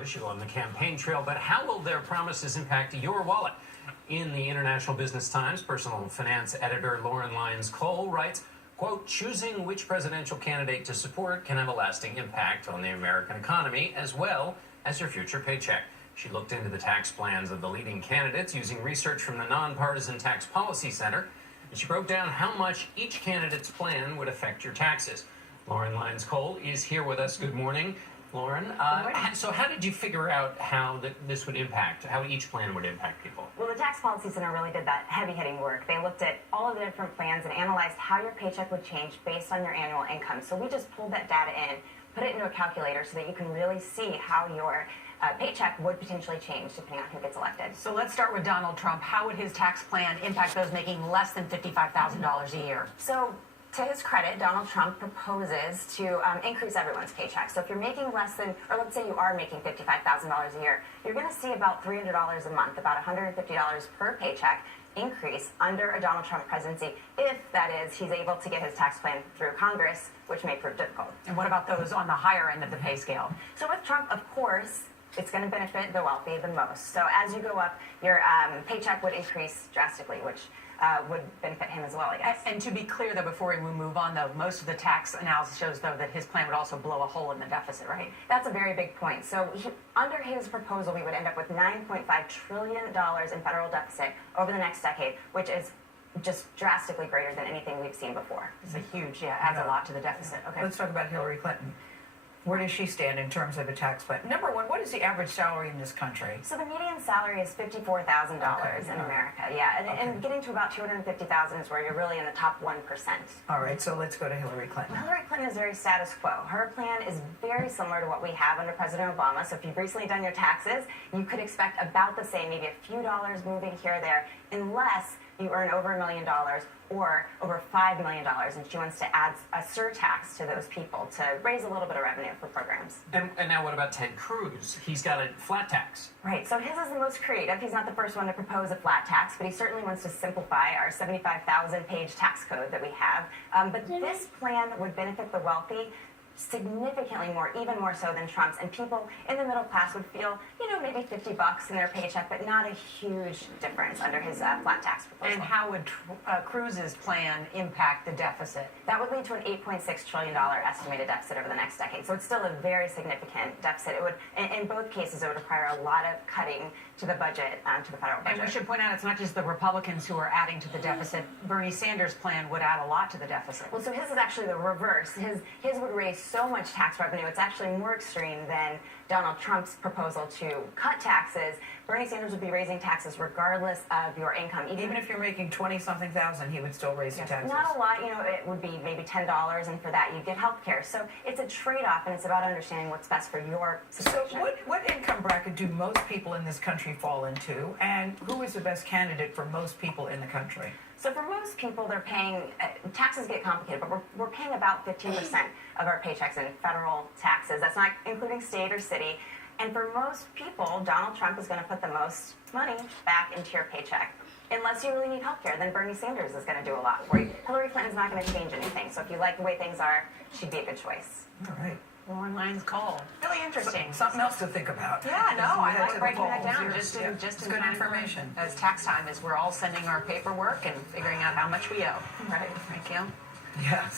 issue on the campaign trail, but how will their promises impact your wallet? In the International Business Times, personal finance editor Lauren Lyons-Cole writes, quote, choosing which presidential candidate to support can have a lasting impact on the American economy as well as your future paycheck. She looked into the tax plans of the leading candidates using research from the Nonpartisan Tax Policy Center, and she broke down how much each candidate's plan would affect your taxes. Lauren Lyons-Cole is here with us. Good morning, Lauren. So how did you figure out how this would impact, how each plan would impact people? Well, the Tax Policy Center really did that heavy-hitting work. They looked at all of the different plans and analyzed how your paycheck would change based on your annual income. So we just pulled that data in, put it into a calculator so that you can really see how your paycheck would potentially change depending on who gets elected. So let's start with Donald Trump. How would his tax plan impact those making less than $55,000 a year? So to his credit, Donald Trump proposes to increase everyone's paycheck. So if you're making less than, or let's say you are making $55,000 a year, you're going to see about $300 a month, about $150 per paycheck increase under a Donald Trump presidency, if that is, he's able to get his tax plan through Congress, which may prove difficult. And what about those on the higher end of the pay scale? So with Trump, of course, it's going to benefit the wealthy the most. So as you go up, your paycheck would increase drastically, which would benefit him as well, I guess. And to be clear, though, before we move on, though, most of the tax analysis shows, though, that his plan would also blow a hole in the deficit, right? That's a very big point. So under his proposal, we would end up with $9.5 trillion in federal deficit over the next decade, which is just drastically greater than anything we've seen before. It's a huge, adds a lot to the deficit. Okay. Let's talk about Hillary Clinton. Where does she stand in terms of a tax plan? Number one, what is the average salary in this country? So the median salary is $54,000 in America, and getting to about $250,000 is where you're really in the top 1%. All right, so let's go to Hillary Clinton. Hillary Clinton is very status quo. Her plan is very similar to what we have under President Obama. So if you've recently done your taxes, you could expect about the same, maybe a few dollars moving here or there, unless you earn over $1 million or over $5 million, and she wants to add a surtax to those people to raise a little bit of revenue for programs. And now what about Ted Cruz? He's got a flat tax. Right, so his is the most creative. He's not the first one to propose a flat tax, but he certainly wants to simplify our 75,000-page tax code that we have. But this plan would benefit the wealthy significantly more, even more so than Trump's, and people in the middle class would feel, maybe $50 in their paycheck, but not a huge difference under his flat tax proposal. And how would Cruz's plan impact the deficit? That would lead to an $8.6 trillion estimated deficit over the next decade. So it's still a very significant deficit. It would, in both cases, it would require a lot of cutting to the budget, to the federal budget. And we should point out it's not just the Republicans who are adding to the deficit. Bernie Sanders' plan would add a lot to the deficit. Well, so his is actually the reverse. His would raise so much tax revenue, it's actually more extreme than Donald Trump's proposal to cut taxes. Bernie Sanders would be raising taxes regardless of your income. Even if you're making 20-something thousand, he would still raise the taxes. Not a lot, it would be maybe $10, and for that you get health care. So it's a trade-off, and it's about understanding what's best for your situation. So what income bracket do most people in this country fall into, and who is the best candidate for most people in the country? So for most people, they're paying, taxes get complicated, but we're paying about 15% of our paychecks in federal taxes. That's not including state or city. And for most people, Donald Trump is going to put the most money back into your paycheck. Unless you really need health care, then Bernie Sanders is going to do a lot for you. Hillary Clinton's not going to change anything. So if you like the way things are, she'd be a good choice. All right. Lauren Lyons-Cole. Really interesting. Something else to think about. Yeah, no, I like breaking that down. Just in good information. As tax time is, we're all sending our paperwork and figuring out how much we owe. Right. Thank you. Yes.